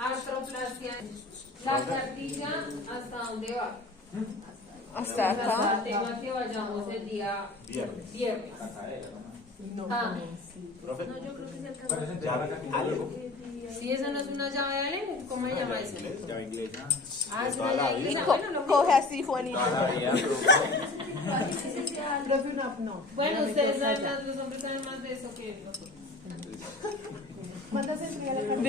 Artroplasia. La cartilla, ¿hasta dónde va? Hasta acá. El tema que vayamos el día viernes. Ah. ¿Profe? No, yo creo que se alcanza. Si eso no es una llave de lengua, ¿cómo se llama eso? Llave inglesa. Ah, es Toda una la llave vida. inglesa. Co- Bueno, lo coge así, Juanita. Toda la vida, Profe, no. Bueno, ustedes saben, los hombres saben más de eso que nosotros. ¿Cuándo se entrega la carta?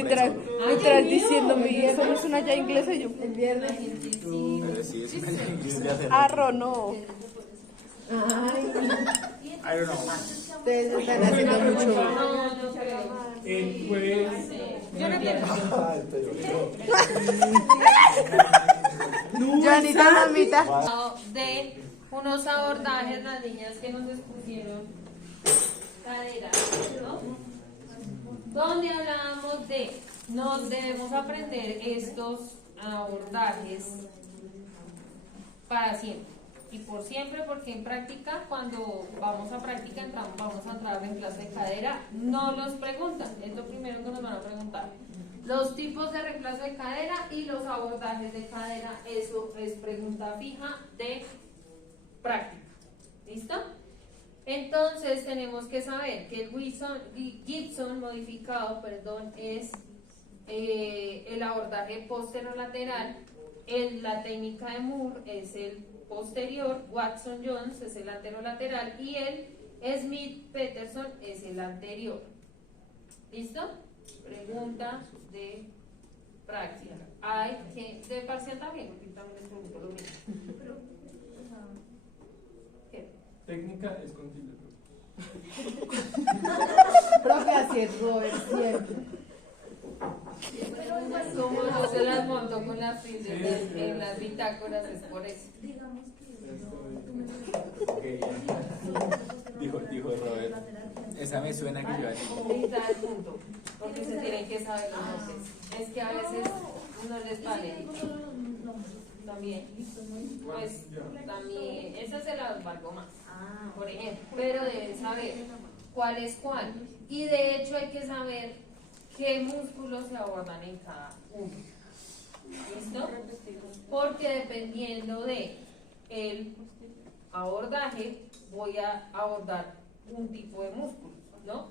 Literal diciéndome, eso no es una ya inglesa. Y yo, El viernes. Pero sí, es inglés de hacer. arro, no. Ay, I don't know. ustedes están haciendo mucho. No, no creo. El jueves. Yo no quiero. Joanita, mamita. De unos abordajes, las niñas que nos expusieron cadera, ¿no? Donde hablábamos de nos debemos aprender estos abordajes para siempre y por siempre, porque en práctica, cuando vamos a práctica, vamos a entrar en clase de cadera, no los preguntan, es lo primero que nos van a preguntar. Los tipos de reemplazo de cadera y los abordajes de cadera, eso es pregunta fija de práctica. ¿Listo? Entonces tenemos que saber que el Gibson modificado, es el abordaje posterolateral, la técnica de Moore es el posterior, Watson-Jones es el anterolateral y el Smith-Peterson es el anterior. ¿Listo? Pregunta de práctica. Hay que, de parcial también, porque también les pregunto lo mismo. ¿Qué? Técnica es con tilde. Profe, así es, Robert, siempre. Como yo se las monto con las tildes en las bitácoras, es por eso. Dijo Robert. Esa me suena que yo así. Ahí está el punto, porque se tienen que saber los nombres. Es que a veces no les vale. También, pues también, esa se las valgo más, por ejemplo, pero deben saber cuál es cuál. Y de hecho hay que saber qué músculos se abordan en cada uno. ¿Listo? Porque dependiendo de el abordaje, voy a abordar un tipo de músculo, ¿no?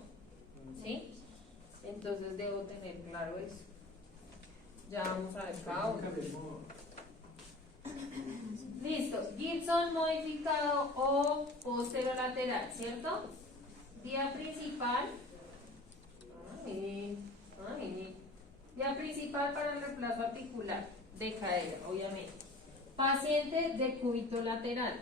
¿Sí? Entonces debo tener claro eso. Ya vamos a ver cada uno. Listo, Gibson modificado o posterolateral, ¿cierto? Vía principal. Vía principal para el reemplazo articular de cadera, obviamente. Paciente de cúbito lateral.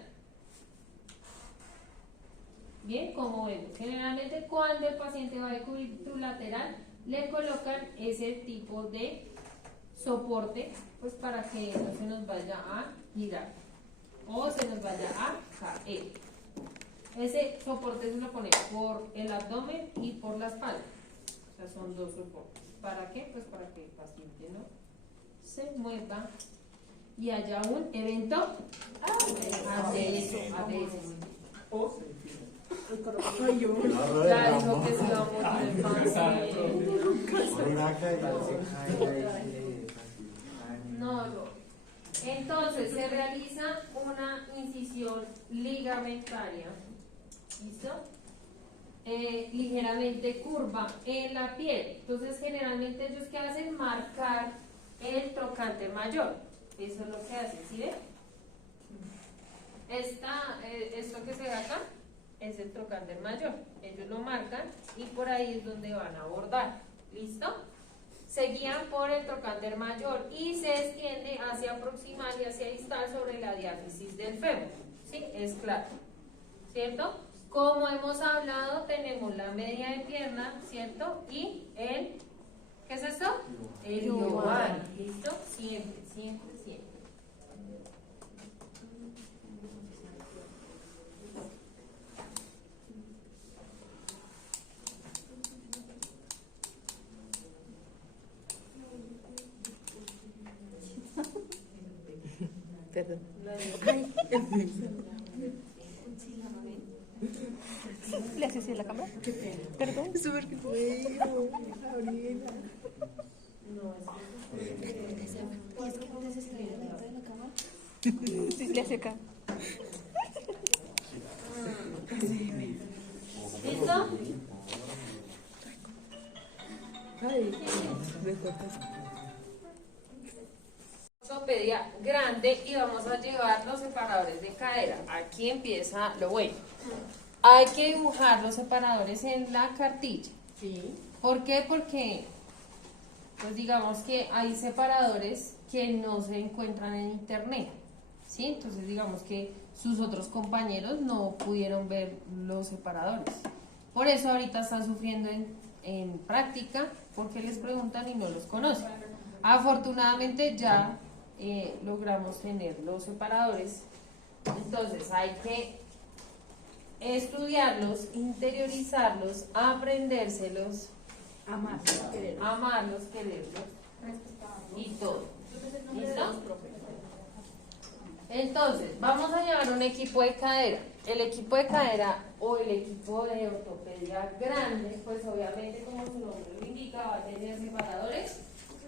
Bien, como vemos, generalmente cuando el paciente va de cúbito lateral, le colocan ese tipo de soporte, pues para que no se nos vaya a girar o se nos vaya a caer. Ese soporte se lo pone por el abdomen y por la espalda. O sea, son dos soportes. ¿Para qué? Pues para que el paciente no se mueva y haya un evento adheso. O se infila. Ya dijo que se iba a morir el paciente. No. Entonces se realiza una incisión ligamentaria, ¿listo? Ligeramente curva en la piel. Entonces generalmente ellos que hacen marcar el trocánter mayor. Eso es lo que hacen, ¿sí ven? Esto que se ve acá es el trocánter mayor. Ellos lo marcan y por ahí es donde van a abordar. ¿Listo? Se guían por el trocánter mayor y se extiende hacia proximal y hacia distal sobre la diáfisis del fémur. ¿Sí? Es claro. ¿Cierto? Como hemos hablado, tenemos la media de pierna, ¿cierto? Y el, ¿qué es esto? El ilioval. ¿Listo? Siempre. Perdón. ¿Le haces así en la cámara? Perdón. Súper que bueno, Gabriela. Sí, le hace acá. ¿Listo? Ay, me cortas. Ortopedia grande y vamos a llevar los separadores de cadera. Aquí empieza lo bueno. Hay que dibujar los separadores en la cartilla. Sí. ¿Por qué? Porque, pues digamos que hay separadores que no se encuentran en internet, ¿sí? Entonces digamos que sus otros compañeros no pudieron ver los separadores. Por eso ahorita están sufriendo en práctica porque les preguntan y no los conocen. Afortunadamente ya logramos tener los separadores, entonces hay que estudiarlos, interiorizarlos, aprendérselos, amarlos, quererlos y todo. ¿Listo? Entonces, vamos a llevar un equipo de cadera. El equipo de cadera o el equipo de ortopedia grande, pues obviamente como su nombre lo indica, va a tener separadores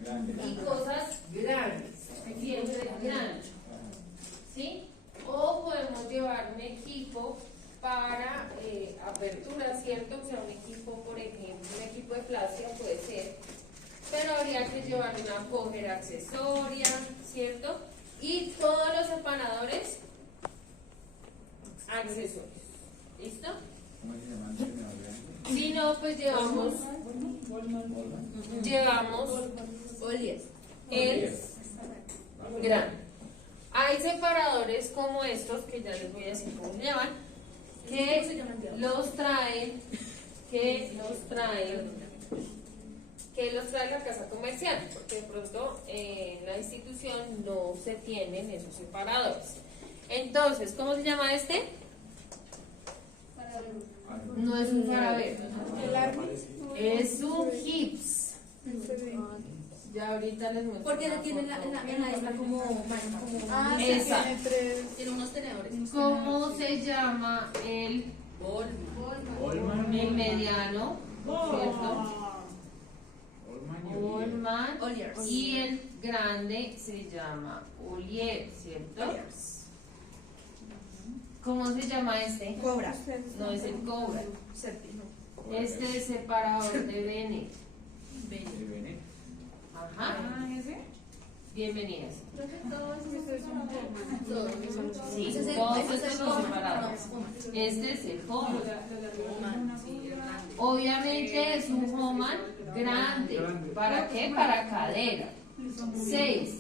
y cosas grandes, siempre grandes. ¿Sí? O podemos llevar un equipo para apertura, ¿cierto? O sea, un equipo, por ejemplo, un equipo de plástico puede ser, pero habría que llevar una coger accesoria, ¿cierto? Y todos los separadores accesorios. ¿Listo? ¿Cómo se llama el separador grande? Si no, pues llevamos el grande. Hay separadores como estos, que ya les voy a decir cómo se llaman, que los trae la casa comercial, porque de pronto en la institución no se tienen esos separadores. Entonces, ¿cómo se llama este? No es un farabero, es un hips. Ya ahorita les muestro. Porque una tiene foto. en la esta como Exacto. tiene unos tenedores. ¿Cómo se llama el mediano? ¿Cierto? Olman. Oliers. Y el grande se llama Olier, ¿cierto? ¿Cómo se llama este? Cobra. No es el Cobra. Este es separador de Bene. Ajá. Bienvenidas. Sí, Ese es el- todos ese es estos el son Homan. separados. No, Este es el Homan. Sí, el grande. Obviamente es un Homan grande. ¿Para qué? Para cadera. 6.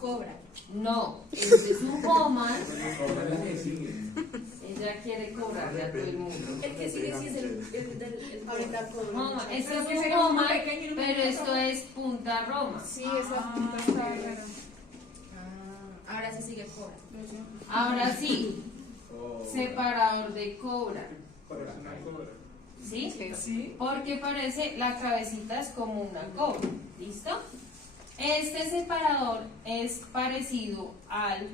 Cobra. No, este es un Homan. Ella quiere cobrarle a todo el mundo. El que sigue sí es el ahorita Homan. Este es un Homan, pero esto es punta Roma. Sí, esa punta está rara. Ahora sí sigue el cobra. Ahora sí, separador de cobra. Una cobra. ¿Sí? Sí. Porque parece, la cabecita es como una cobra. ¿Listo? Este separador es parecido al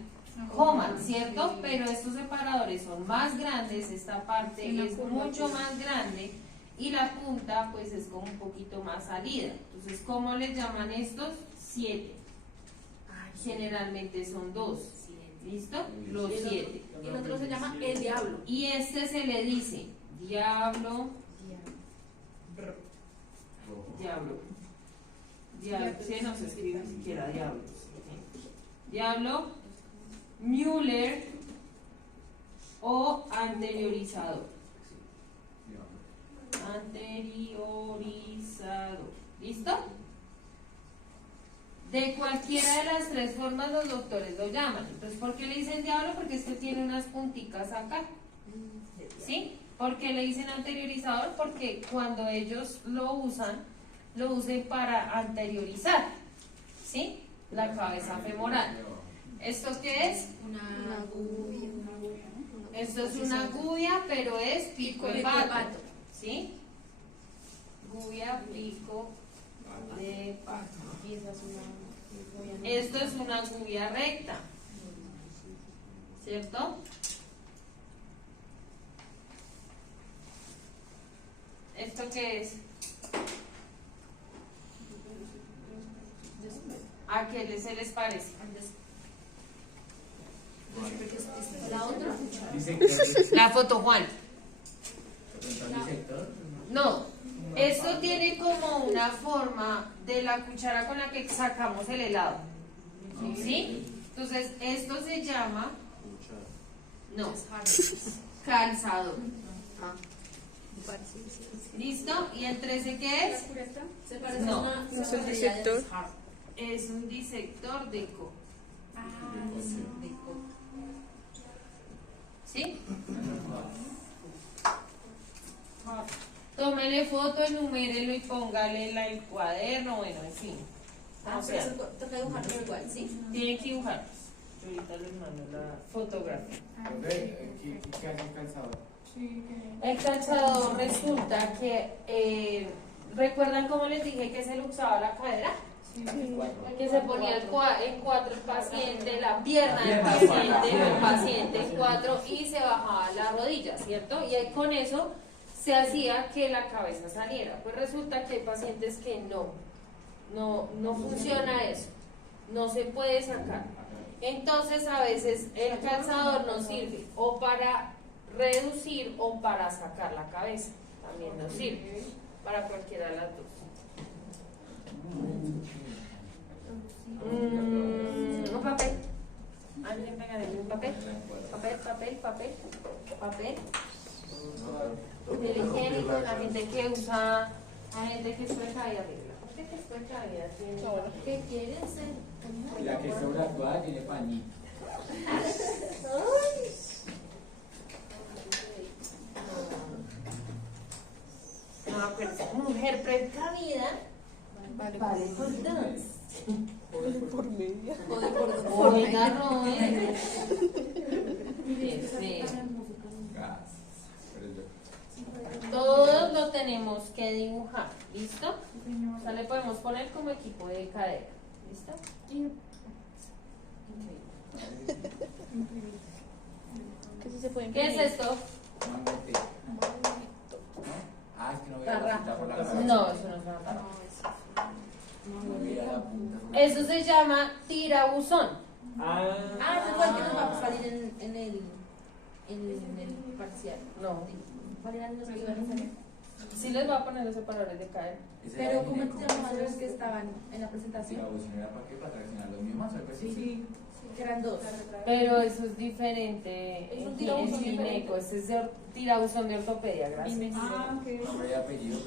Homan, ¿cierto? Pero estos separadores son más grandes, esta parte es mucho más grande y la punta pues es como un poquito más salida. Entonces, ¿cómo les llaman estos? 7. Generalmente son 2. ¿Listo? Los 7. Y el otro se llama el diablo. Y este se le dice diablo. Diablo, sí, no se escribe ni siquiera diablo. Diablo, Müller o anteriorizador. Anteriorizador. ¿Listo? De cualquiera de las tres formas los doctores lo llaman. Entonces, ¿por qué le dicen diablo? Porque este tiene unas punticas acá. ¿Sí? ¿Por qué le dicen anteriorizador? Porque cuando ellos lo usan para anteriorizar, ¿sí? La cabeza femoral. ¿Esto qué es? Una gubia. Esto es una gubia, pero es pico de pato, ¿sí? Gubia, pico de pato. Y esa es una gubia. Esto es una gubia recta, ¿cierto? ¿Esto qué es? ¿A qué se les parece? porque es la otra. Disector. La foto, Juan. Disector. No, esto tiene como una forma de la cuchara con la que sacamos el helado. ¿Sí? Entonces, esto se llama, no, calzador. ¿Listo? ¿Y el 13 qué es? Se parece No. a una No es el disector. Es un disector de co. ¿Sí? Tómele foto, enumérelo y póngale el cuaderno, bueno, en fin. Ah, O sea, pero toca dibujarlo igual, ¿sí? tienen que dibujarlos. Yo ahorita les mando la fotografía. ¿Qué hace el calzador? El calzador resulta que, ¿recuerdan cómo les dije que se le usaba la cadera? Que se ponía en cuatro el paciente, la pierna del paciente en cuatro y se bajaba la rodilla, ¿cierto? Y con eso se hacía que la cabeza saliera. Pues resulta que hay pacientes que no funciona eso, no se puede sacar. Entonces a veces el calzador nos sirve o para reducir o para sacar la cabeza, también nos sirve, para cualquiera de las dos. Un papel. Alguien pegarle un papel. Papel. Papel higiénico, la gente que usa, la gente que es precavida, la gente que es precavida tiene. ¿Qué quiere ser? La que sobra toda tiene pañito. No, pero mujer precavida vale por dos. Por media. Oiga, no, Gas. Pero yo. todos lo tenemos que dibujar, ¿listo? O sea, le podemos poner como equipo de cadera, ¿listo? ¿Qué sí se puede ¿Qué es imprimir? esto? Mangote. ¿No? Ah, es que no veía la punta por la cabeza. No, eso no es una barra. No veía la punta. Eso se llama tirabuzón. Ah, ese fue el que nos va a salir en el parcial. No. ¿Cuáles eran los que iban a salir? Sí les voy a poner los separadores de cadera. Ese era Pero, el ¿cómo se gineco. llamaban los que estaban en la presentación? La bocina era para qué, para traccionar los mismos, algo así. Sí, que eran dos. Pero eso es diferente. Es un Es tirabuzón gineco, ese es tirabuzón de ortopedia, gracias. Nombre y apellido.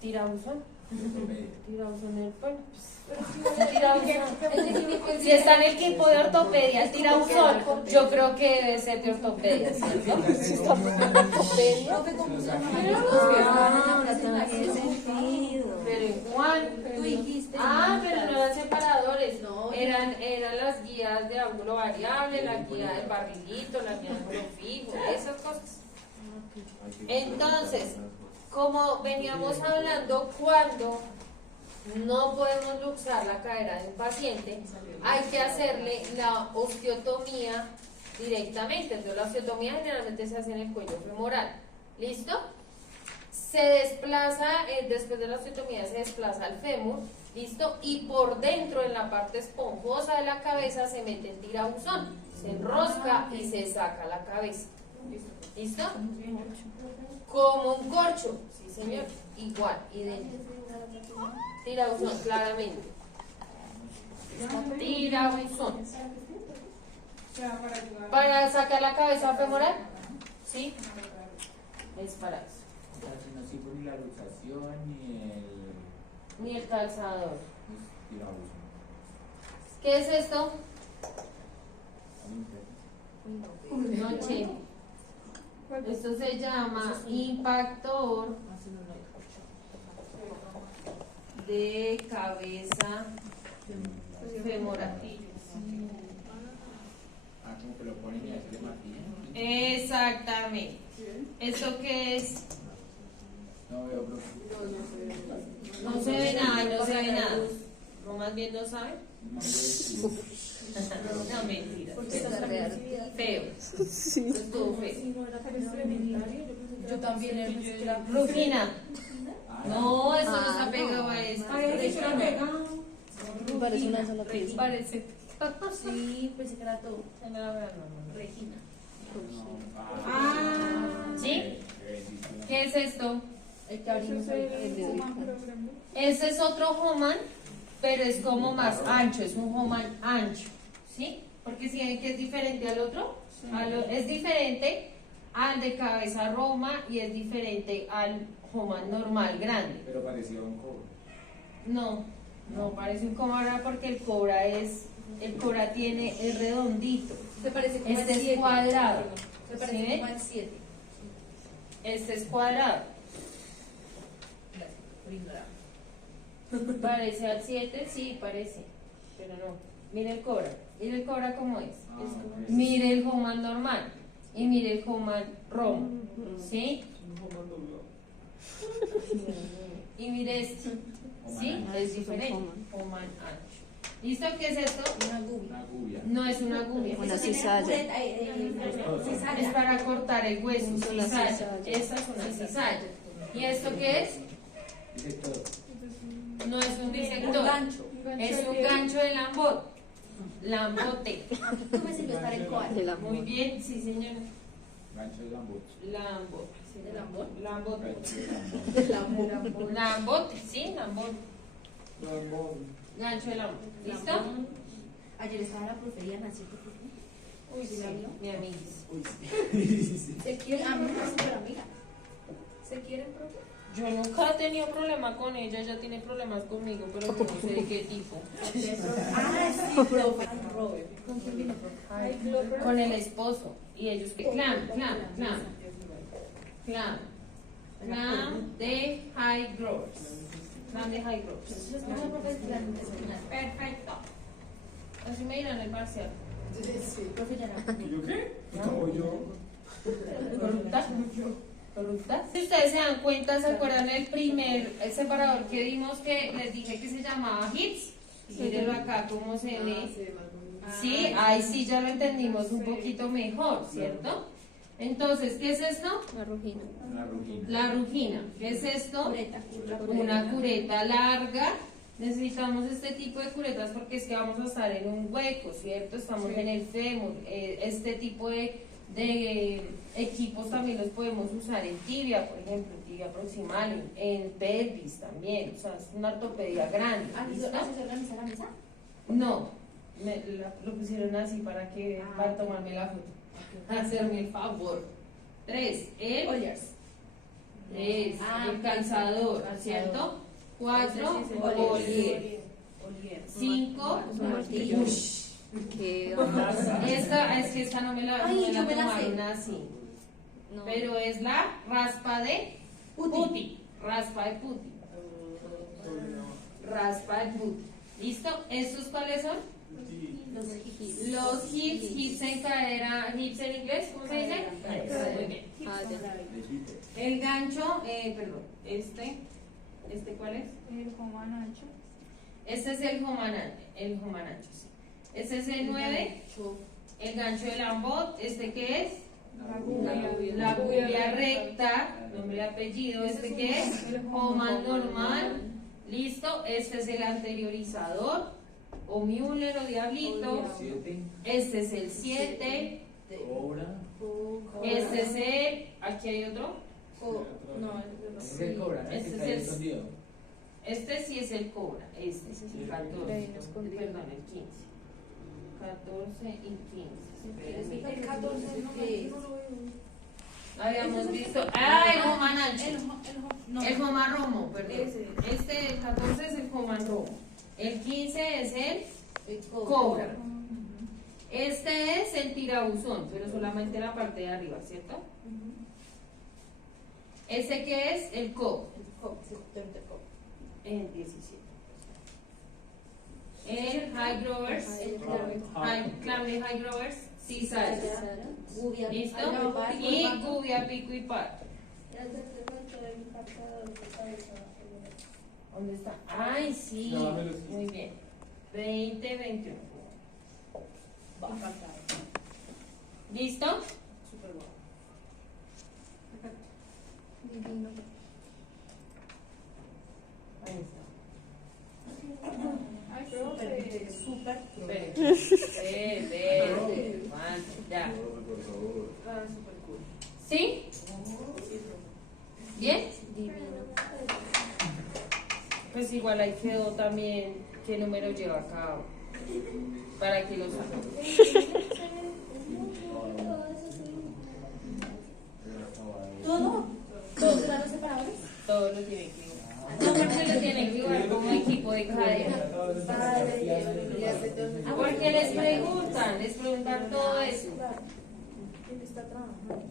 Tirabuzón. de ortopedia. Tirabuzón del pueblo. Tirabuzón. Si está en el equipo de ortopedia, el tirabuzón, yo creo que debe ser de ortopedia, ¿cierto? Profe, ¿cómo se llamaban los que estaban en la presentación? Pero en Juan. Tú dijiste. Pero no eran separadores. No. Eran las guías de ángulo variable, la guía del barrilito, la guía de ángulo fijo, esas cosas. Entonces, como veníamos hablando, cuando no podemos luxar la cadera de un paciente, hay que hacerle la osteotomía directamente. Entonces, la osteotomía generalmente se hace en el cuello femoral. ¿Listo? Se desplaza, después de la osteotomía se desplaza al fémur, ¿listo? Y por dentro, en la parte esponjosa de la cabeza, se mete el tirabuzón, se enrosca y se saca la cabeza. ¿Listo? Como un corcho, sí señor, igual, idéntico. Tirabuzón, claramente. Tirabuzón. Para sacar la cabeza femoral, ¿sí? Es para eso. O sea, si no sirve ni la luxación ni Ni el calzador. el tirabuzón. ¿Qué es esto? Noche. Esto se llama impactor de cabeza femoral. Ah, como que lo ponen y así le martillan. Exactamente. ¿Esto qué es? No veo, bro. No se ve nada, no se ve nada. ¿No más bien no sabe? No, mentira. Feo. Sí. Estuvo feo. Yo también. Rufina. No, eso no está pegado a esto. Me parece una sola pieza. Parece. Sí, pensé que era todo. Se me va a ver, no. Regina. ¿Sí? ¿Qué es esto? El que abrimos ahorita. Ese es otro Homan, pero es como más ancho, es un Homan ancho, ¿sí? Porque si ven que es diferente al otro, es diferente al de cabeza Roma y es diferente al Homan normal grande. Pero parecía un cobre. No, no parece un cobra porque el cobra es, el cobra tiene, es redondito. Se parece como Este al es 7. cuadrado. Se ¿Sí parece ven? como al 7. Este es cuadrado. Parece al 7, sí, parece, pero no. Mire el cobra cómo es. Mire el Homan normal y mire el Homan Roma, ¿sí? Y mire este, ¿sí? Es diferente. Homan ancho. ¿Listo? ¿Qué es esto? Una gubia. Una gubia. No es una gubia. Una Eso tiene cizalla. pureta, Es cizalla. para cortar el hueso, Una cizalla. cizalla. Esta es una cizalla. ¿Y esto qué es? Dice todo. No es un Un bisector. gancho. Es un gancho de lambot. Lambote. Tú me sirves para el coal. El amor. Muy bien, sí señora. Gancho de lambucho. Lambot. Sí, ¿De lambot? Lambot. Gancho de lambucho. Lambot, sí, lambot. Gancho de lambot. ¿Listo? Ayer estaba la profería Nancy. Uy, ¿Sí la vio? mi amiga. ¿Se quiere? A mí me parece súper amiga. ¿Se quieren, profe? Yo nunca he tenido problema con ella, ella tiene problemas conmigo, pero yo no sé de qué tipo. Ah, sí, profe. Robert. ¿Con quién vino, profe? Con el esposo. Y ellos, clam de high growers. Clam de high growers. No, profe, es la enseñanza. Perfecto. Así me dirán el parcial. Profe, ya no. ¿Yo qué? No, yo. Corrupta. Corrupta. Si ustedes se dan cuenta, ¿se acuerdan el primer separador que vimos que les dije que se llamaba hits? Mírenlo acá cómo se ve. Sí, ahí sí ya lo entendimos un poquito mejor, ¿cierto? Entonces, ¿qué es esto? La rugina. Una rugina. La rugina. ¿Qué es esto? Cureta. Una cureta larga. Necesitamos este tipo de curetas porque es que vamos a estar en un hueco, ¿cierto? Estamos en el fémur. Este tipo de equipos también los podemos usar en tibia, por ejemplo, en tibia proximal, en pelvis también. O sea, es una ortopedia grande. ¿Listo? ¿Haces organizar la mesa? No, lo pusieron así para que para tomarme la foto. Hacerme el favor. 3. El Oliers. es el calzador, ¿cierto? 4. Olier. 5. Martillo. ¿Qué? Esta no me la, Ay, no me yo la me la tomaron sé. así. No. Pero es la raspa de puti. Raspa de puti. Raspa de puti. ¿Listo? ¿Estos cuáles son? Los hijos. Los hips en cadera, hips en inglés, ¿cómo se dice? Muy bien. Ah, ya. Repite. El gancho, perdón, ¿este cuál es? El Homan ancho. Este es el Homan ancho, sí. Este es el 9, el gancho de lambot, ¿este qué es? La gubia recta, nombre y apellido, ¿este qué es? Homan normal, listo, este es el anteriorizador, o Müller o diablito, 7. este es el 7, Cobra. este es el, aquí hay otro, No, Ese es el cobra, ¿no? Este Ese es está ahí el- escondido. este sí es el cobra, este es el 14, Ahí nos escondió. perdón, el 15, 14 y 15, espérenme. El 14 no Habíamos visto. El Homan ancho. El Homan Romo, perdón. Este, el 14 es el Homan Romo. El 15 es el Cobra. Este es el tirabuzón, pero solamente la parte de arriba, ¿cierto? Este que es el Cob. El 17. El High Growers. Clammy High Growers. Cizallas. ¿Listo? Y gubia, pico y par. ¿Dónde está? Ay, sí. No, me lo sí. Muy bien. 20, 21. ¿Listo? Divino. Ahí está. Ay, pero súper. Ya. ¿Sí? ¿Bien? Pues igual ahí quedó también qué número lleva cada uno, para que lo saquen. ¿Todo? Todo. ¿Planos separadores? Todo lo tiene que dibujar. No, porque lo tienen que dibujar como equipo de cadena. Porque les preguntan todo eso.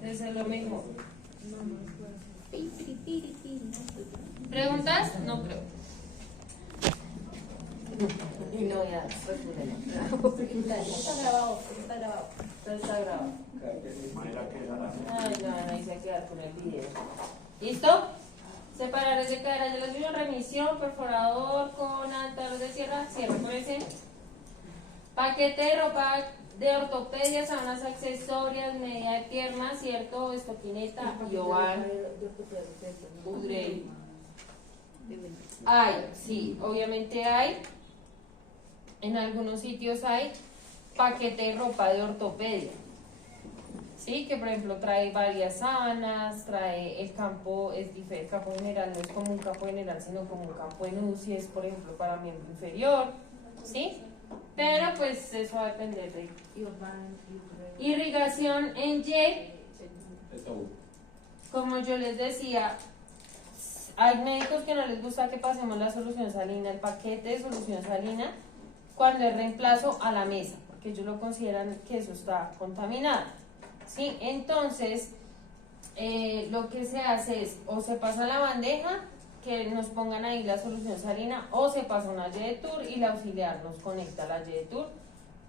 Eso es lo mejor. ¿Preguntas? No creo. No, ya, Está grabado, está grabado. todo está grabado. Ay, no, ahí se va a quedar con el video. ¿Listo? Separadores de cadera, yo les digo remisión, perforador con altavoz de cierre por ese. Paquete de ropa de ortopedia, sábanas accesorias, media de pierna, ¿cierto? Estoquineta, Yovan, Udrey. Hay, sí, obviamente hay. En algunos sitios hay paquete de ropa de ortopedia. Sí, que por ejemplo trae varias sábanas, trae el campo, es diferente, el campo general no es como un campo general, sino como un campo en UCI, es por ejemplo para miembro inferior, ¿sí? Pero pues eso va a depender de irrigación en Y, como yo les decía, hay médicos que no les gusta que pasemos la solución salina, el paquete de solución salina, cuando es reemplazo a la mesa, porque ellos lo consideran que eso está contaminado. ¿Sí? Entonces, lo que se hace es, o se pasa a la bandeja, que nos pongan ahí la solución salina, o se pasa una Yedetur y la auxiliar nos conecta la Yedetur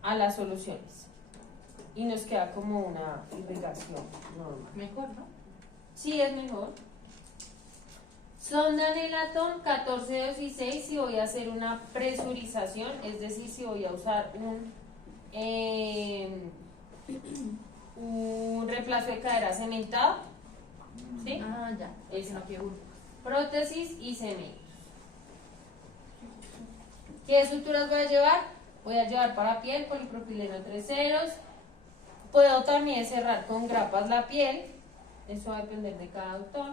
a las soluciones. Y nos queda como una irrigación normal. Mejor, ¿no? Sí, es mejor. Sonda Nelatón 1416 si voy a hacer una presurización, es decir, si voy a usar un reemplazo de cadera cementado, ¿sí? Ah, ya. Esa. No, qué burro. Prótesis y cemento. ¿Qué suturas voy a llevar? Voy a llevar para piel, polipropileno 3 ceros. Puedo también cerrar con grapas la piel, eso va a depender de cada doctor.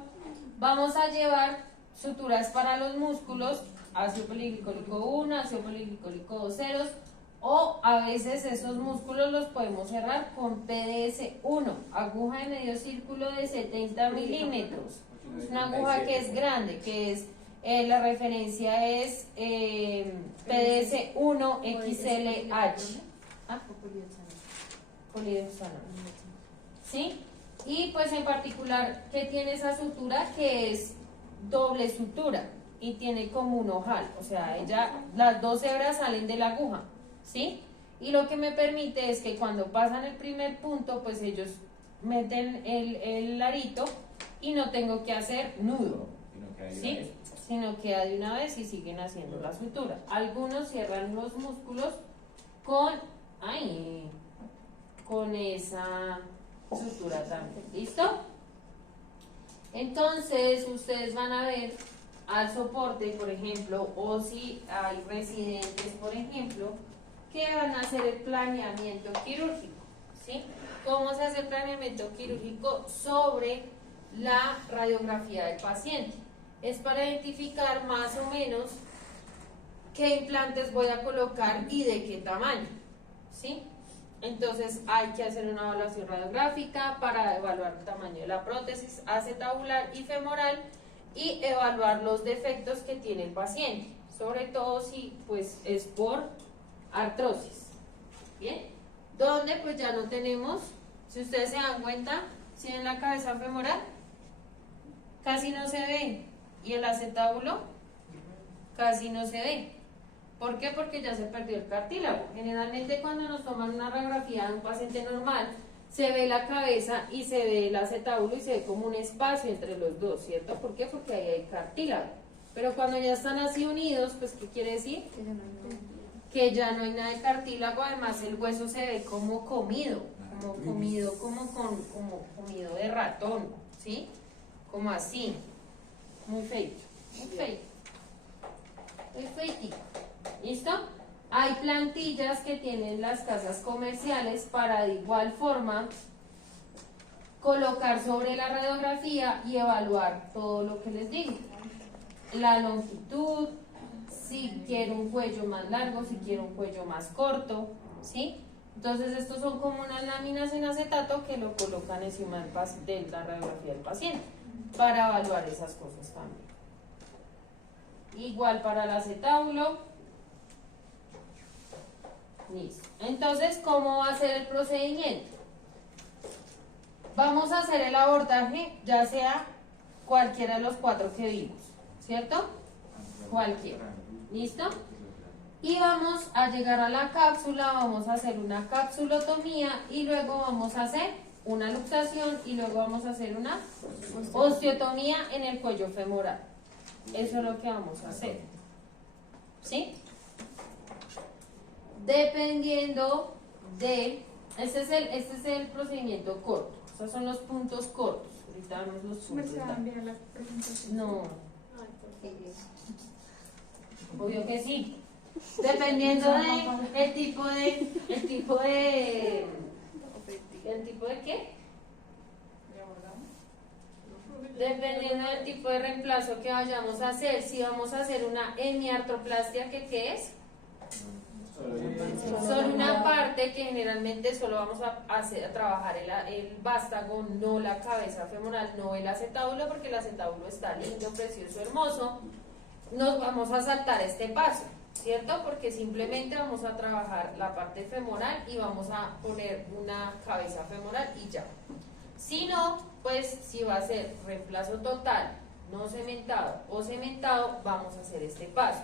Vamos a llevar suturas para los músculos, ácido polglicólico 1, ácido polglicólico 2 ceros, o a veces esos músculos los podemos cerrar con PDS 1, aguja de medio círculo de 70 milímetros. Es una aguja que es grande, que es la referencia es PDS 1 XLH. ¿Ah? Poliuretano. ¿Sí? Y pues en particular, ¿qué tiene esa sutura? Que es doble sutura y tiene como un ojal, o sea, las dos hebras salen de la aguja, ¿sí? Y lo que me permite es que cuando pasan el primer punto, pues ellos meten el arito y no tengo que hacer nudo, ¿sí? Sino queda de una vez y siguen haciendo la sutura. Algunos cierran los músculos con esa sutura también. ¿Listo? Entonces ustedes van a ver al soporte, por ejemplo, o si hay residentes, por ejemplo, que van a hacer el planeamiento quirúrgico, ¿sí? ¿Cómo se hace el planeamiento quirúrgico? Sobre la radiografía del paciente. Es para identificar más o menos qué implantes voy a colocar y de qué tamaño, ¿sí? Entonces hay que hacer una evaluación radiográfica para evaluar el tamaño de la prótesis acetabular y femoral y evaluar los defectos que tiene el paciente, sobre todo si pues es por artrosis. Bien, donde pues ya no tenemos, si ustedes se dan cuenta, si en la cabeza femoral casi no se ve y el acetábulo casi no se ve. ¿Por qué? Porque ya se perdió el cartílago. Generalmente cuando nos toman una radiografía de un paciente normal, se ve la cabeza y se ve el acetábulo y se ve como un espacio entre los dos, ¿cierto? ¿Por qué? Porque ahí hay cartílago. Pero cuando ya están así unidos, pues ¿qué quiere decir? Que ya no hay nada de cartílago, además el hueso se ve como comido, como comido de ratón, ¿sí? Como así, muy feito, muy feito. Muy feitico. ¿Listo? Hay plantillas que tienen las casas comerciales para de igual forma colocar sobre la radiografía y evaluar todo lo que les digo. La longitud, si quiero un cuello más largo, si quiero un cuello más corto, ¿sí? Entonces estos son como unas láminas en acetato que lo colocan encima de la radiografía del paciente para evaluar esas cosas también. Igual para el acetábulo. Listo. Entonces, ¿cómo va a ser el procedimiento? Vamos a hacer el abordaje, ya sea cualquiera de los 4 que vimos, ¿cierto? Cualquiera. ¿Listo? Y vamos a llegar a la cápsula, vamos a hacer una capsulotomía y luego vamos a hacer una luxación y luego vamos a hacer una osteotomía en el cuello femoral. Eso es lo que vamos a hacer. ¿Sí? Dependiendo de... Este es el procedimiento corto. Estos son los puntos cortos. Ahorita vemos los puntos. No. Obvio que sí. Dependiendo de el tipo de qué? Dependiendo del tipo de reemplazo que vayamos a hacer. Si vamos a hacer una hemiartroplastia, ¿qué es? Son una parte que generalmente solo vamos a trabajar el vástago, no la cabeza femoral, no el acetábulo, porque el acetábulo está lindo, precioso, hermoso. Nos vamos a saltar este paso, ¿cierto? Porque simplemente vamos a trabajar la parte femoral y vamos a poner una cabeza femoral y ya. Si no, pues si va a ser reemplazo total, no cementado o cementado, vamos a hacer este paso.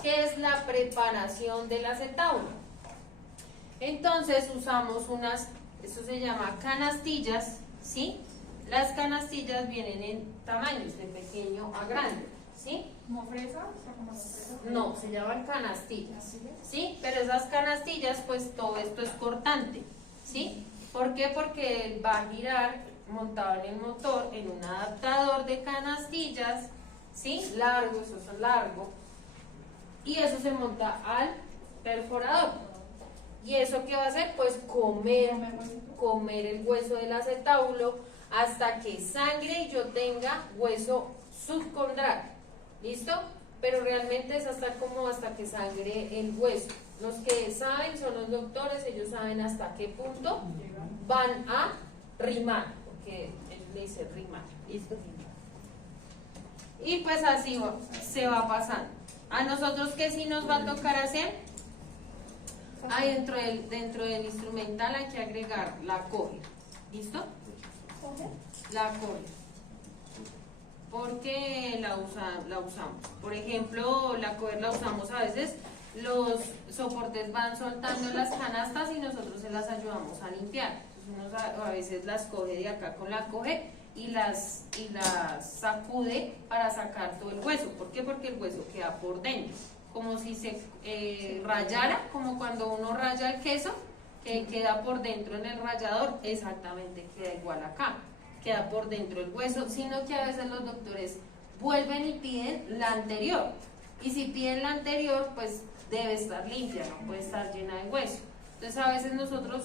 ¿Qué es la preparación del acetábulo? Entonces usamos esto se llama canastillas, ¿sí? Las canastillas vienen en tamaños de pequeño a grande, ¿sí? ¿Como fresa? O sea, como fresa. No, se llaman canastillas, ¿sí? Pero esas canastillas, pues todo esto es cortante, ¿sí? ¿Por qué? Porque va a girar montado en el motor en un adaptador de canastillas, ¿sí? Largo, eso es largo. Y eso se monta al perforador. ¿Y eso qué va a hacer? Pues comer el hueso del acetábulo hasta que sangre y yo tenga hueso subcondral. ¿Listo? Pero realmente es hasta que sangre el hueso. Los que saben son los doctores, ellos saben hasta qué punto van a rimar, porque ellos le dicen rimar. ¿Listo? Y pues así se va pasando. ¿A nosotros qué sí nos va a tocar hacer? Dentro del instrumental hay que agregar la cógea. ¿Listo? La cógea. Porque la usamos. Por ejemplo, la cógea la usamos a veces, los soportes van soltando las canastas y nosotros se las ayudamos a limpiar. Entonces uno a veces las coge de acá con la cógea y las sacude para sacar todo el hueso. ¿Por qué? Porque el hueso queda por dentro, como si se rayara, como cuando uno raya el queso, que queda por dentro en el rallador, exactamente queda igual acá, queda por dentro el hueso, sino que a veces los doctores vuelven y piden la anterior, y si piden la anterior, pues debe estar limpia, no puede estar llena de hueso. Entonces a veces nosotros,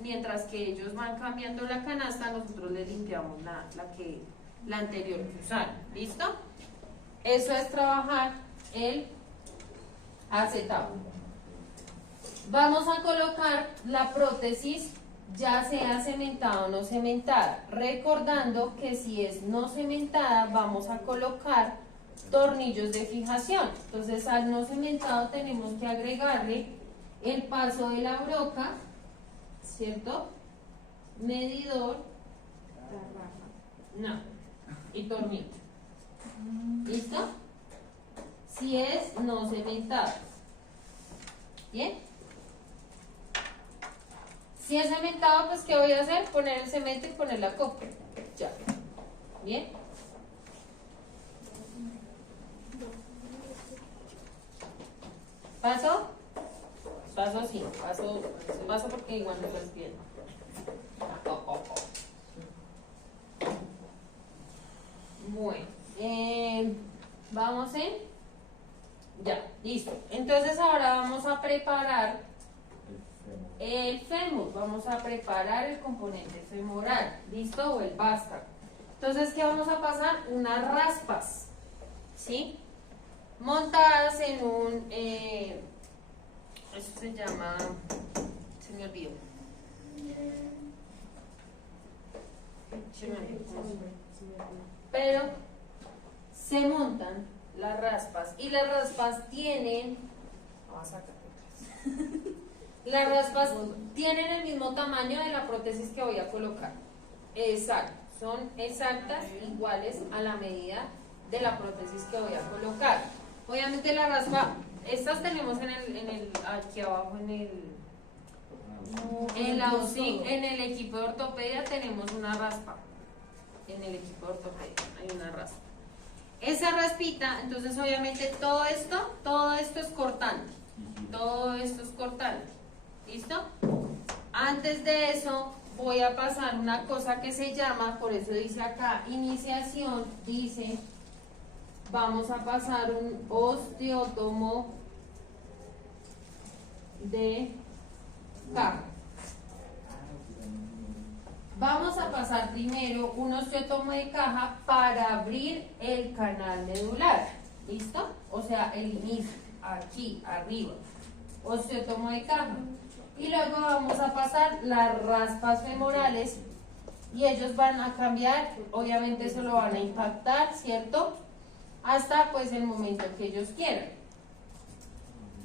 mientras que ellos van cambiando la canasta, nosotros les limpiamos la anterior que usaron. ¿Listo? Eso es trabajar el acetábulo. Vamos a colocar la prótesis, ya sea cementada o no cementada, recordando que si es no cementada vamos a colocar tornillos de fijación. Entonces al no cementado tenemos que agregarle el paso de la broca, ¿cierto? Medidor, no, y tornillo. ¿Listo? Si es no cementado. ¿Bien? Si es cementado, pues ¿qué voy a hacer? Poner el cemento y poner la copa. Ya. ¿Bien? ¿Paso? Paso sí, paso porque igual no estás viendo. Bueno, vamos en... Ya. Listo. Entonces ahora vamos a preparar el fémur. Vamos a preparar el componente femoral. ¿Listo? O el vástago. Entonces, ¿qué vamos a pasar? Unas raspas. ¿Sí? Montadas en un... eso se llama... Se me olvidó. Pero se montan las raspas y las raspas tienen, vamos a sacar otras. Las raspas tienen el mismo tamaño de la prótesis que voy a colocar. Exacto, son exactas, iguales a la medida de la prótesis que voy a colocar. Obviamente la raspa, estas tenemos en el aquí abajo en el equipo de ortopedia tenemos una raspa. En el equipo de ortopedia hay una raspa. Esa raspita, entonces obviamente todo esto es cortante. Todo esto es cortante. ¿Listo? Antes de eso voy a pasar una cosa que se llama, por eso dice acá, iniciación, dice, vamos a pasar un osteótomo de caja. Vamos a pasar primero un osteótomo de caja para abrir el canal medular. ¿Listo? O sea, el inicio, aquí, arriba. Osteótomo de caja. Y luego vamos a pasar las raspas femorales y ellos van a cambiar, obviamente eso lo van a impactar, ¿cierto? Hasta pues el momento que ellos quieran.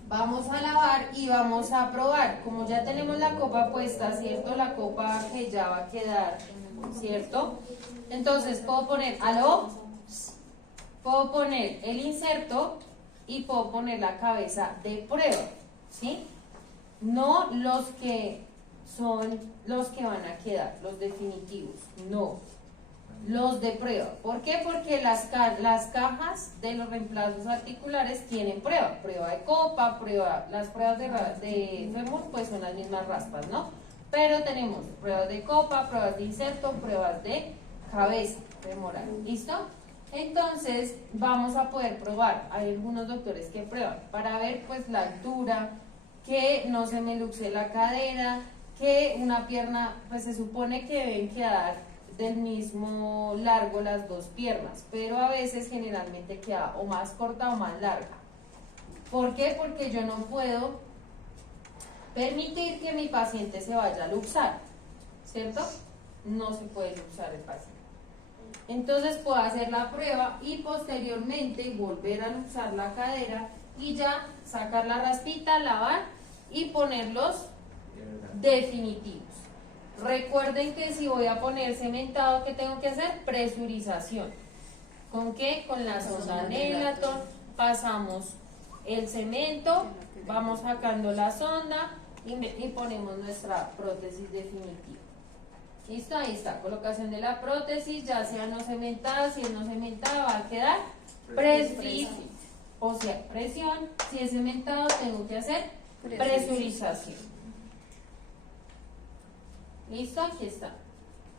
Vamos a lavar y vamos a probar. Como ya tenemos la copa puesta, ¿cierto? La copa que ya va a quedar, ¿cierto? Entonces puedo poner, ¿aló? Puedo poner el inserto y puedo poner la cabeza de prueba, ¿sí? No los que son los que van a quedar, los definitivos, no. Los de prueba. ¿Por qué? Porque las cajas de los reemplazos articulares tienen prueba. Prueba de copa, las pruebas de fémur, pues son las mismas raspas, ¿no? Pero tenemos pruebas de copa, pruebas de inserto, pruebas de cabeza femoral. ¿Listo? Entonces vamos a poder probar. Hay algunos doctores que prueban para ver pues la altura, que no se me luxe la cadera, que una pierna, pues se supone que deben quedar del mismo largo las dos piernas, pero a veces generalmente queda o más corta o más larga. ¿Por qué? Porque yo no puedo permitir que mi paciente se vaya a luxar, ¿cierto? No se puede luxar el paciente. Entonces puedo hacer la prueba y posteriormente volver a luxar la cadera y ya sacar la raspita, lavar y ponerlos definitivos. Recuerden que si voy a poner cementado, ¿qué tengo que hacer? Presurización. ¿Con qué? Con la sonda Nelaton. Pasamos el cemento, vamos sacando la sonda y ponemos nuestra prótesis definitiva. ¿Listo? Ahí está. Colocación de la prótesis, ya sea no cementada, si es no cementada va a quedar o sea, presión. Si es cementado tengo que hacer presurización. ¿Listo? Aquí está.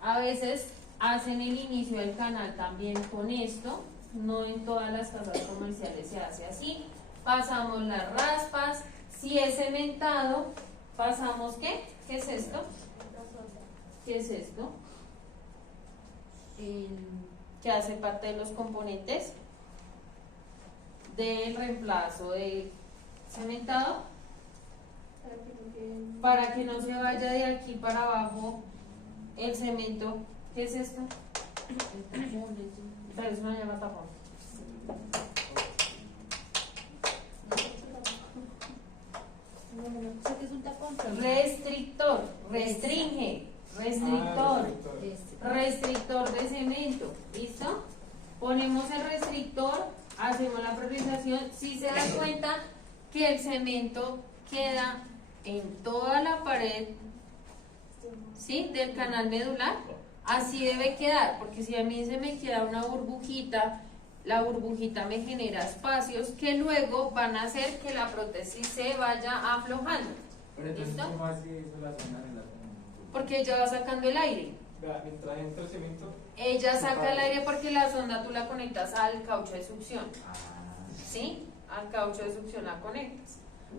A veces hacen el inicio del canal también con esto. No en todas las casas comerciales se hace así. Pasamos las raspas. Si es cementado, pasamos ¿qué? ¿Qué es esto? ¿Qué es esto? Que hace parte de los componentes del reemplazo de cementado, para que no se vaya de aquí para abajo el cemento. ¿Qué es esto? Pero eso no llama tapón. Restrictor, restringe, restrictor de cemento. ¿Listo? Ponemos el restrictor, hacemos la presurización. Si se dan cuenta que el cemento queda en toda la pared, ¿sí? Del canal medular, así debe quedar, porque si a mí se me queda una burbujita, la burbujita me genera espacios que luego van a hacer que la prótesis se vaya aflojando. Pero entonces, ¿Listo? ¿cómo así eso la sonda en la Porque ella va sacando el aire. Mientras entra el cemento. Ella saca el aire porque la sonda tú la conectas al caucho de succión. ¿Sí? al caucho de succión la conectas.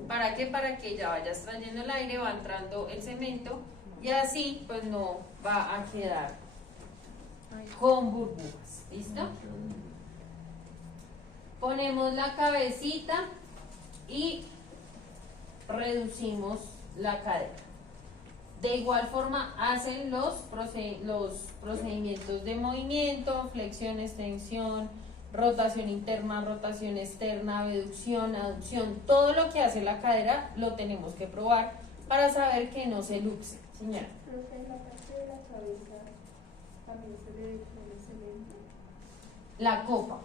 ¿Para qué? Para que ya vaya extrayendo el aire, va entrando el cemento y así pues no va a quedar con burbujas. ¿Listo? Ponemos la cabecita y reducimos la cadera. De igual forma hacen los procedimientos de movimiento, flexión, extensión, rotación interna, rotación externa, abducción, aducción. Todo lo que hace la cadera lo tenemos que probar para saber que no se luxe. Señora. Profe, en la parte de la cabeza también se le pone cemento. La copa.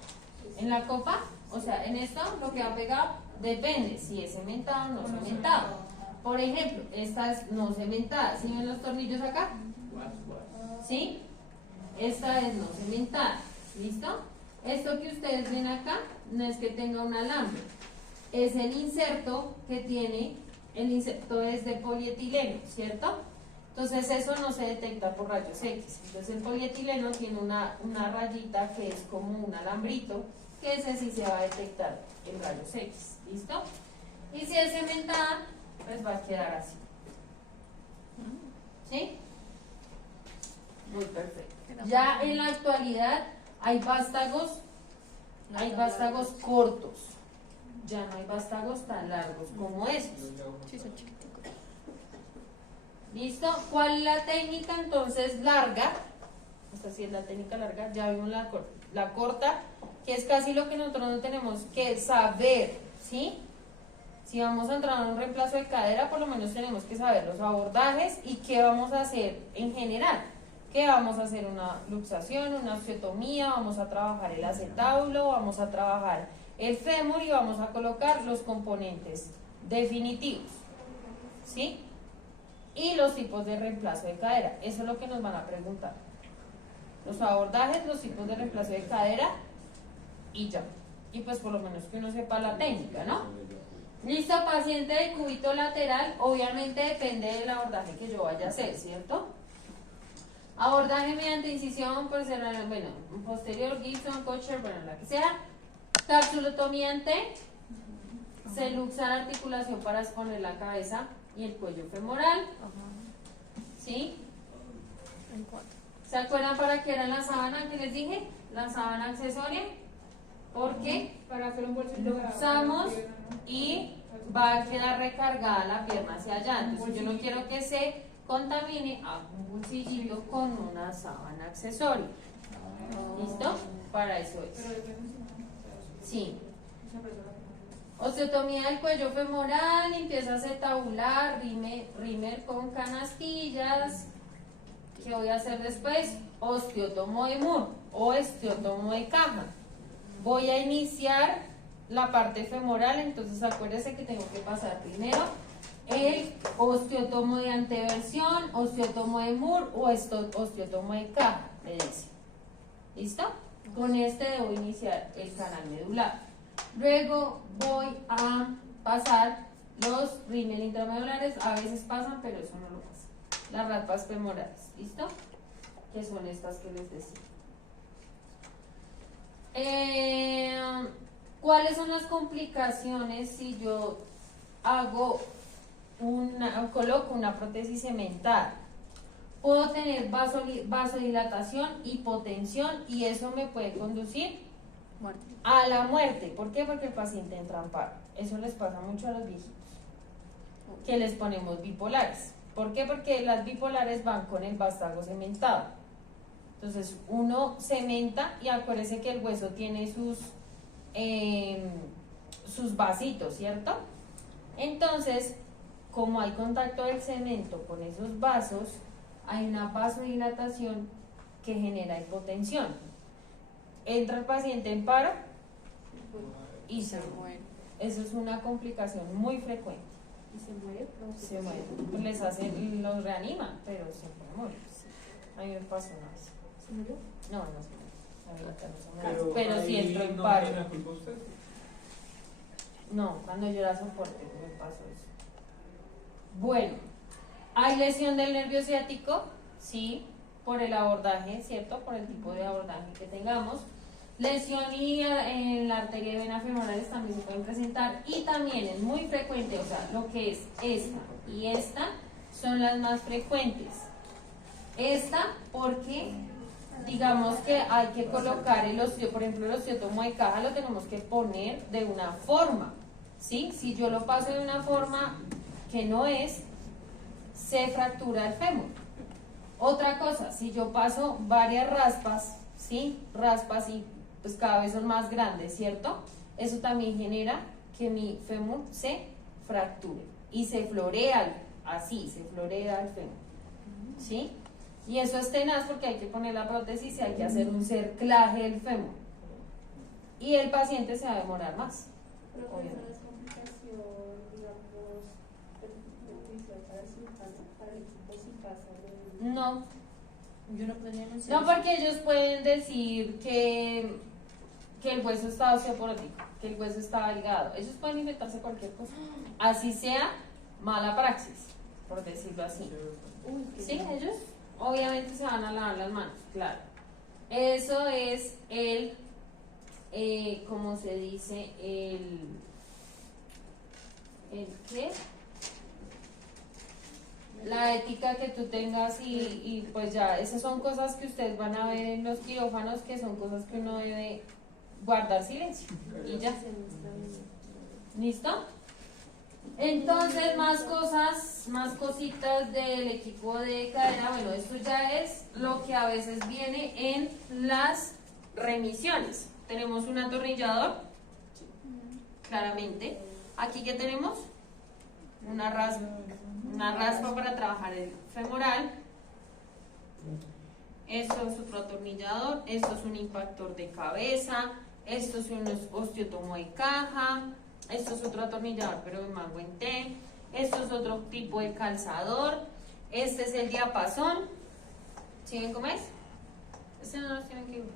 En la copa, o sea, en esto lo que va pegado depende si es cementado o no cementado. Por ejemplo, esta es no cementada. ¿Sí ven los tornillos acá? ¿Sí? Esta es no cementada. ¿Listo? Esto que ustedes ven acá no es que tenga un alambre. Es el inserto que tiene, el inserto es de polietileno, ¿cierto? Entonces eso no se detecta por rayos X. Entonces el polietileno tiene una rayita que es como un alambrito, que ese sí se va a detectar en rayos X. ¿Listo? Y si es cementada, pues va a quedar así. ¿Sí? Muy perfecto. Ya en la actualidad hay vástagos cortos. Ya no hay vástagos tan largos como estos. Sí, son chiquiticos. ¿Listo? ¿Cuál es la técnica entonces larga? Esta sí es la técnica larga. Ya vimos la corta, que es casi lo que nosotros no tenemos que saber, ¿sí? Si vamos a entrar en un reemplazo de cadera, por lo menos tenemos que saber los abordajes y qué vamos a hacer en general. Que vamos a hacer una luxación, una osteotomía, vamos a trabajar el acetábulo, vamos a trabajar el fémur y vamos a colocar los componentes definitivos, ¿sí? Y los tipos de reemplazo de cadera. Eso es lo que nos van a preguntar. Los abordajes, los tipos de reemplazo de cadera y ya. Y pues por lo menos que uno sepa la técnica, ¿no? Listo, paciente de cúbito lateral, obviamente depende del abordaje que yo vaya a hacer, ¿cierto? Abordaje mediante incisión, pues bueno, posterior, Gibson, Kocher, bueno, la que sea. Capsulotomía en T, se luxa la articulación para exponer la cabeza y el cuello femoral. ¿Sí? ¿En cuánto? ¿Se acuerdan para qué era la sábana que les dije? La sábana accesoria. ¿Por qué? Para hacer un bolsillo. Usamos y va a quedar recargada la pierna hacia allá. Entonces yo no quiero que se contamine a un bolsillito con una sábana accesoria. ¿Listo? Para eso es. Sí. Osteotomía del cuello femoral, limpieza acetabular, rimer con canastillas. ¿Qué voy a hacer después? Osteotomo de mur o osteotomo de caja. Voy a iniciar la parte femoral, entonces acuérdense que tengo que pasar primero el osteotomo de anteversión, osteotomo de mur o osteotomo de caja, me dice. ¿Listo? Con este debo iniciar el canal medular. Luego voy a pasar los rímel intramedulares, a veces pasan, pero eso no lo pasa. Las raspas femorales, ¿listo? Que son estas que les decía. ¿Cuáles son las complicaciones si yo coloco una prótesis cementada? Puedo tener vasodilatación, hipotensión y eso me puede conducir Muerte. a la muerte. ¿Por qué? Porque el paciente entra en paro. Eso les pasa mucho a los viejitos, que les ponemos bipolares. ¿Por qué? Porque las bipolares van con el vástago cementado. Entonces uno cementa y acuérdese que el hueso tiene sus vasitos, ¿cierto? Entonces, como hay contacto del cemento con esos vasos, hay una vasodilatación que genera hipotensión. Entra el paciente en paro y se muere. Eso es una complicación muy frecuente. ¿Y se muere? Se muere. Pues les hacen, los reaniman, pero siempre mueren. A mí me pasó una vez. ¿Se murió? No, no se murió. Ahorita no se murió. Pero sí ahí entró en no paro. tiene la culpa usted. No, cuando yo era soporte me pasó eso. Bueno, hay lesión del nervio ciático, sí, por el abordaje, ¿cierto? Por el tipo de abordaje que tengamos. Lesión y en la arteria y vena femorales también se pueden presentar, y también es muy frecuente, o sea, lo que es esta y esta son las más frecuentes. Esta porque digamos que hay que colocar el osteotomo, por ejemplo el osteotomo de caja lo tenemos que poner de una forma, ¿sí? Si yo lo paso de una forma que no es, se fractura el fémur. Otra cosa, si yo paso varias raspas, ¿sí? Raspas y pues cada vez son más grandes, ¿cierto? Eso también genera que mi fémur se fracture y se florea, así, se florea el fémur, ¿sí? Y eso es tenaz porque hay que poner la prótesis y hay que hacer un cerclaje del fémur. Y el paciente se va a demorar más. Pero que eso no es complicación, digamos, perjudicial para el cirujano, para el equipo si pasa de... No, Yo no podría mencionar. no, porque ellos pueden decir que el hueso está osteoporótico, que el hueso está delgado. Ellos pueden inventarse cualquier cosa. Así sea mala praxis, por decirlo así. Sí, ellos obviamente se van a lavar las manos, claro. Eso es ¿cómo se dice? ¿Qué? La ética que tú tengas y pues ya, esas son cosas que ustedes van a ver en los quirófanos, que son cosas que uno debe guardar silencio y ya. ¿Listo? Entonces, más cosas, más cositas del equipo de cadera. Bueno, esto ya es lo que a veces viene en las remisiones. Tenemos un atornillador, claramente. Aquí, ¿qué tenemos? Una raspa para trabajar el femoral. Esto es otro atornillador. Esto es un impactor de cabeza. Esto es un osteotomo de caja. Esto es otro atornillador, pero de mango en T. Esto es otro tipo de calzador. Este es el diapasón. ¿Sí ven cómo es? Este no los tienen que ver.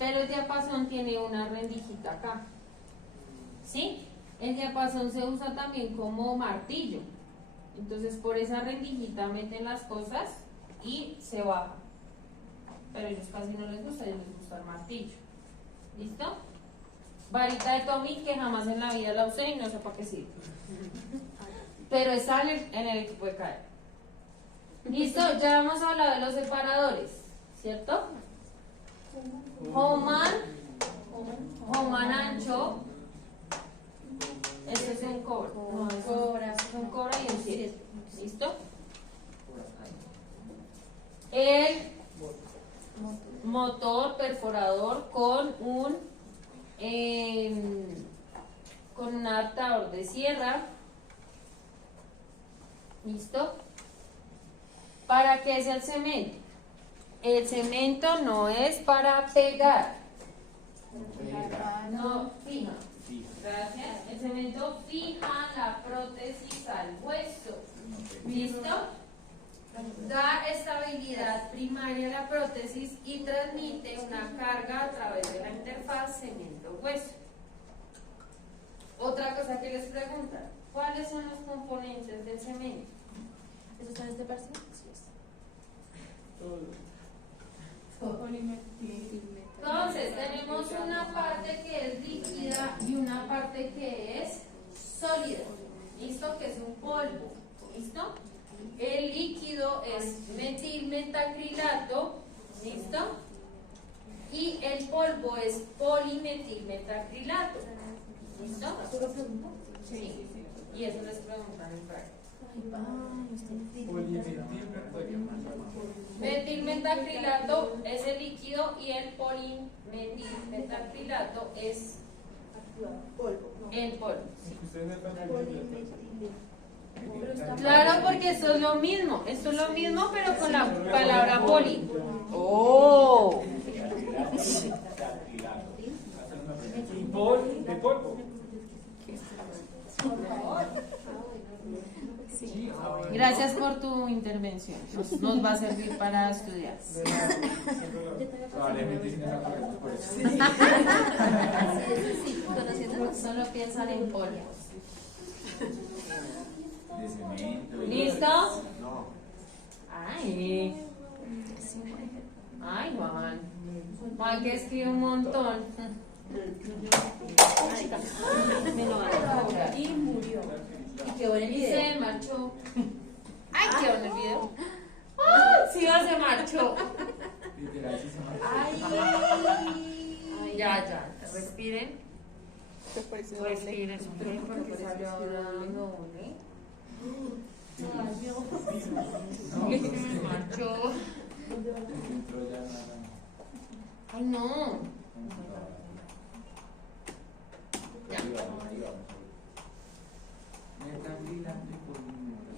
Pero el diapasón tiene una rendijita acá. ¿Sí? El diapasón se usa también como martillo. Entonces por esa rendijita meten las cosas y se baja. Pero a ellos casi no les gusta, a ellos les gusta el martillo. ¿Listo? Varita de Tommy, que jamás en la vida la usé y no sé para qué sirve. Pero está en el equipo de cadera. ¿Listo? Ya hemos hablado de los separadores, ¿cierto? Homan ancho. Este es un cobre. No, es un cobre y un cierre. ¿Listo? El motor perforador con un adaptador de sierra. ¿Listo? ¿Para qué es el cemento? El cemento no es para pegar. No, fija. Gracias. El cemento fija la prótesis al hueso. ¿Listo? Da estabilidad primaria a la prótesis y transmite una carga a través de la interfaz cemento-hueso. Otra cosa que les preguntan, ¿cuáles son los componentes del cemento? ¿Eso está en este parcial? Sí, está. Entonces, tenemos una parte que es líquida y una parte que es sólida. ¿Listo? Que es un polvo. ¿Listo? El líquido es metilmetacrilato. ¿Listo? Y el polvo es polimetilmetacrilato. ¿Listo? Sí. Y eso les preguntan en práctica. Metilmetacrilato es el líquido y el polimetilmetacrilato es el polvo. Claro, porque esto es lo mismo. Esto es lo mismo, pero con la palabra poli. ¡Oh! De polvo. Gracias por tu intervención. Nos va a servir para estudiar. Probablemente sí me está correcto por eso. Solo piensan en polvo. De cemento. ¿Listo? No. Ay. Ay, Juan. Mal que escribe un montón. Me lo van a cobrar. Y murió. Y quedó en el Y video. se marchó. Ay, quedó en el video. ¡Ay, sí, se marchó! Literal, sí se me Ay. Ya. Respiren. Te parece Respiren. Porque salió ahora doble. No, Es que me marchó. entró ya nada. Ay, no. Ya. Ahí vamos. Metacrilato y polimetal.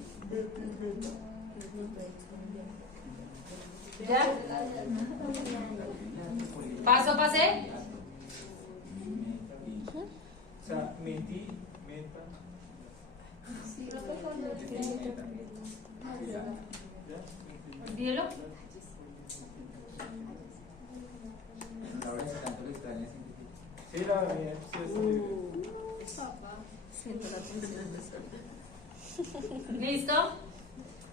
¿Ya? ¿Paso, pasé? O sea, metí, meta. ¿Ya? Olvídelo. La hora es tanto que extraña científica. Sí, la mía, sí, está libre. Siento la tensión de sol. ¿Listo?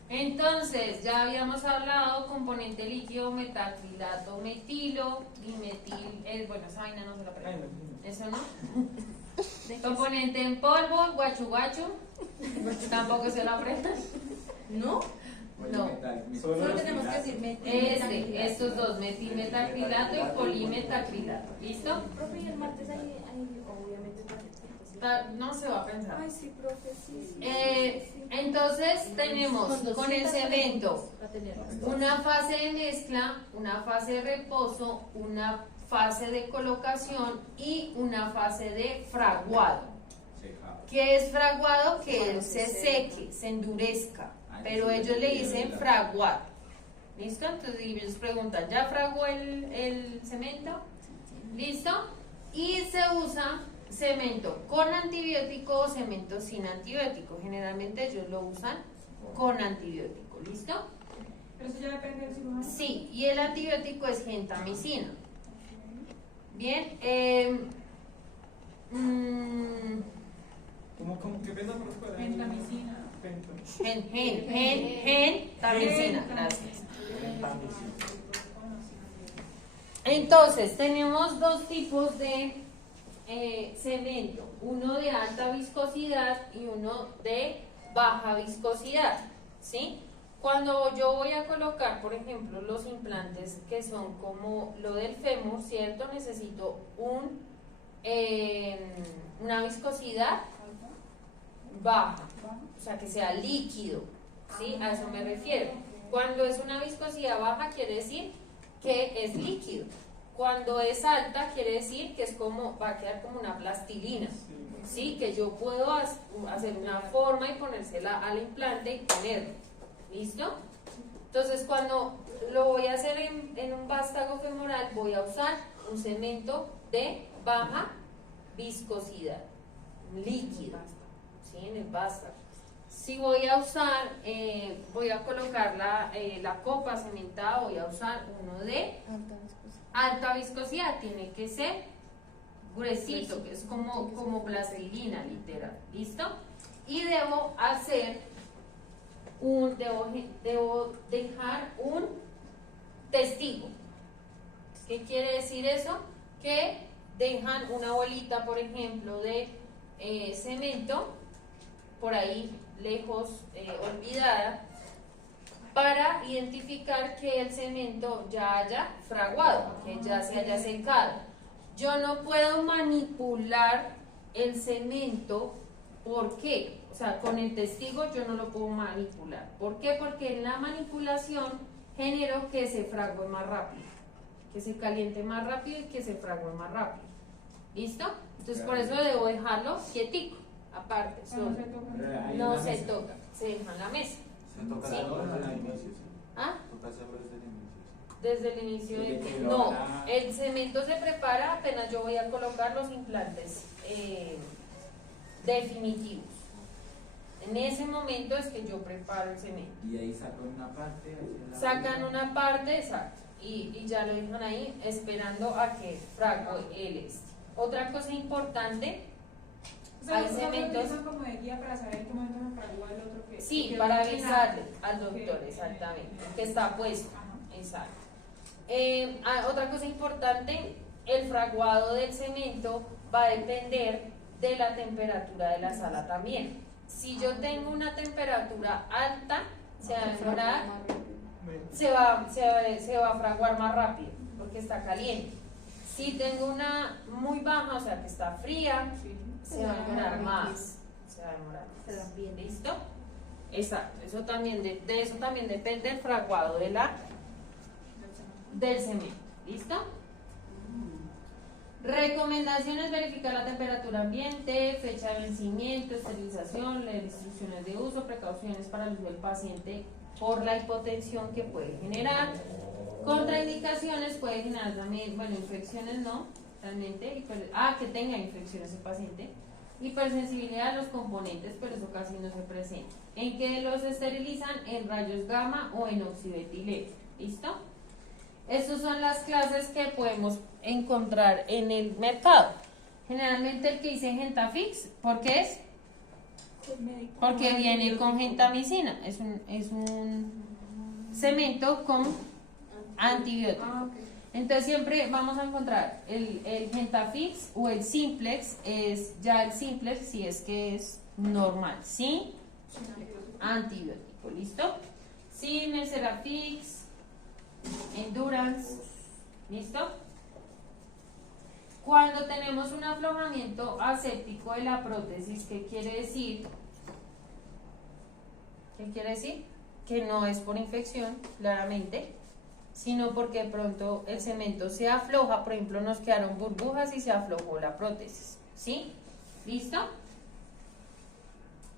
Entonces, ya habíamos hablado componente líquido, metacrilato, metilo y metil. Bueno, esa vaina no se la Ay, aprende. no. ¿Eso no? Componente en polvo, guachu guachu. Tampoco se la aprende. ¿No? No. Solo tenemos que decir metil. Estos dos, metilmetacrilato y polimetacrilato. ¿Listo? Profe, y el martes ahí obviamente No se va a pensar. Ay, sí, profe, sí. Entonces tenemos con el cemento Va a tener. una fase de mezcla, una fase de reposo, una fase de colocación y una fase de fraguado. ¿Qué es fraguado? Que él se seque, se endurezca, pero ellos le dicen fraguado. ¿Listo? Entonces ellos preguntan, ¿ya fraguó el cemento? ¿Listo? Y se usa cemento con antibiótico o cemento sin antibiótico. Generalmente ellos lo usan con antibiótico. ¿Listo? Pero eso ya depende del cirujano. Sí, y el antibiótico es gentamicina. Bien, ¿Cómo que pena por fuera? Pentamicina. gentamicina, gracias. Entonces, tenemos dos tipos de cemento, uno de alta viscosidad y uno de baja viscosidad, ¿sí? Cuando yo voy a colocar, por ejemplo, los implantes que son como lo del fémur, ¿cierto? Necesito una viscosidad baja, o sea, que sea líquido, ¿sí? A eso me refiero. Cuando es una viscosidad baja, quiere decir que es líquido. Cuando es alta, quiere decir que es como, va a quedar como una plastilina, ¿sí? Que yo puedo hacer una forma y ponérsela al implante y ponerlo. ¿Listo? Entonces, cuando lo voy a hacer en un vástago femoral, voy a usar un cemento de baja viscosidad, líquido, ¿sí? En el vástago. Si voy a usar, voy a colocar la copa cementada, voy a usar uno de alta viscosidad, tiene que ser gruesito, que es como plastilina, literal. ¿Listo? Y debo dejar un testigo. ¿Qué quiere decir eso? Que dejan una bolita, por ejemplo, de cemento por ahí lejos, olvidada, para identificar que el cemento ya haya fraguado, que ya se haya secado. Yo no puedo manipular el cemento. ¿Por qué? O sea, con el testigo yo no lo puedo manipular. ¿Por qué? Porque en la manipulación genero que se frague más rápido, que se caliente más rápido y que se frague más rápido. ¿Listo? Entonces por eso debo dejarlo quietico, aparte. No se toca, se deja en la mesa. Se toca ¿Sí? desde el inicio, sí. ¿Ah? Toca hacerlo desde el inicio, sí. Desde el inicio Desde que lo no, haga- el cemento se prepara apenas yo voy a colocar los implantes definitivos. En ese momento es que yo preparo el cemento. Y ahí sacan una parte. hacia la Sacan otra. una parte, exacto, y ya lo dejan ahí esperando a que frague el este. Otra cosa importante, hay cementos. como de guía para saber en qué momento me fraguó el otro que. Sí, que para no tiene avisarle nada. al doctor, exactamente, que está puesto. Ajá. Exacto. Otra cosa importante, el fraguado del cemento va a depender de la temperatura de la sala también. Si yo tengo una temperatura alta, se va a demorar, se va a fraguar más rápido porque está caliente. Si tengo una muy baja, o sea que está fría, se va a demorar más. Se va a demorar más. ¿Listo? Exacto. Eso también de eso también depende el fraguado del cemento. ¿Listo? Recomendaciones: verificar la temperatura ambiente, fecha de vencimiento, esterilización, leer instrucciones de uso, precauciones para el uso del paciente por la hipotensión que puede generar. Contraindicaciones: puede generar también, bueno, infecciones no, realmente, que tenga infecciones el paciente. Hipersensibilidad a los componentes, pero eso casi no se presenta. ¿En qué los esterilizan? En rayos gamma o en óxido etileno. ¿Listo? Estas son las clases que podemos encontrar en el mercado. Generalmente el que dice Gentafix, ¿por qué es? Porque viene con gentamicina. Es un cemento con antibiótico. Entonces siempre vamos a encontrar el Gentafix o el Simplex. Es ya el Simplex si es que es normal, sin antibiótico. ¿Listo? Sin el Serafix, Endurance. ¿Listo? Cuando tenemos un aflojamiento aséptico de la prótesis, ¿qué quiere decir? ¿Qué quiere decir? Que no es por infección, claramente, sino porque de pronto el cemento se afloja. Por ejemplo, nos quedaron burbujas y se aflojó la prótesis. ¿Sí? ¿Listo?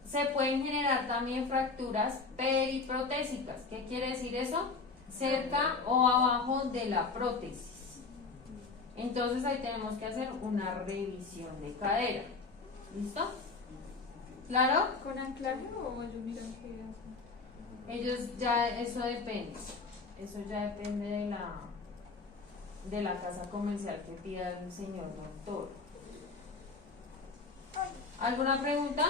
Se pueden generar también fracturas periprotésicas. ¿Qué quiere decir eso? Cerca o abajo de la prótesis. Entonces ahí tenemos que hacer una revisión de cadera. ¿Listo? ¿Claro? ¿Con anclaje o ellos miran qué hacen? Ellos ya, eso depende. Eso ya depende de la casa comercial que pida el señor doctor. ¿Alguna pregunta?